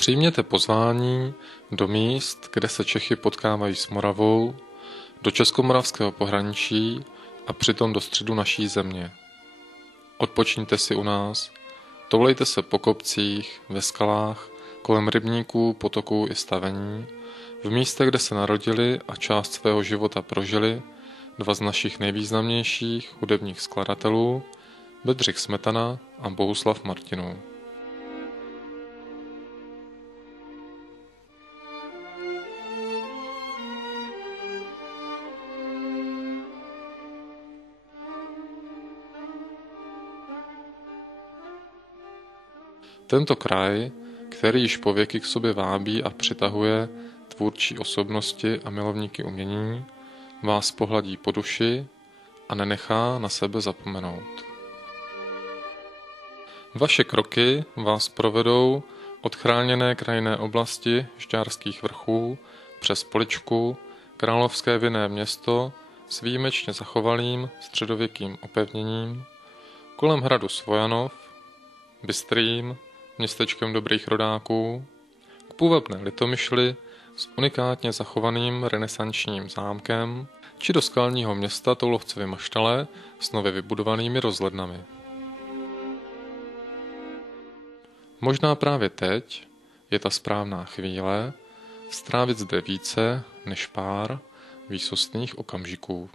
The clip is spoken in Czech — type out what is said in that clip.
Přijměte pozvání do míst, kde se Čechy potkávají s Moravou, do českomoravského pohraničí a přitom do středu naší země. Odpočníte si u nás, toulejte se po kopcích, ve skalách, kolem rybníků, potoků i stavení, v místech, kde se narodili a část svého života prožili dva z našich nejvýznamnějších hudebních skladatelů, Bedřich Smetana a Bohuslav Martinů. Tento kraj, který již pověky k sobě vábí a přitahuje tvůrčí osobnosti a milovníky umění, vás pohladí po duši a nenechá na sebe zapomenout. Vaše kroky vás provedou od chráněné krajinné oblasti Žďárských vrchů přes Poličku, královské vinné město s výjimečně zachovalým středověkým opevněním, kolem hradu Svojanov, Bystrým, městečkem dobrých rodáků, k půvabné Litomyšli s unikátně zachovaným renesančním zámkem, či do skalního města Toulovcovy Maštale s nově vybudovanými rozhlednami. Možná právě teď je ta správná chvíle strávit zde více než pár výsostných okamžiků.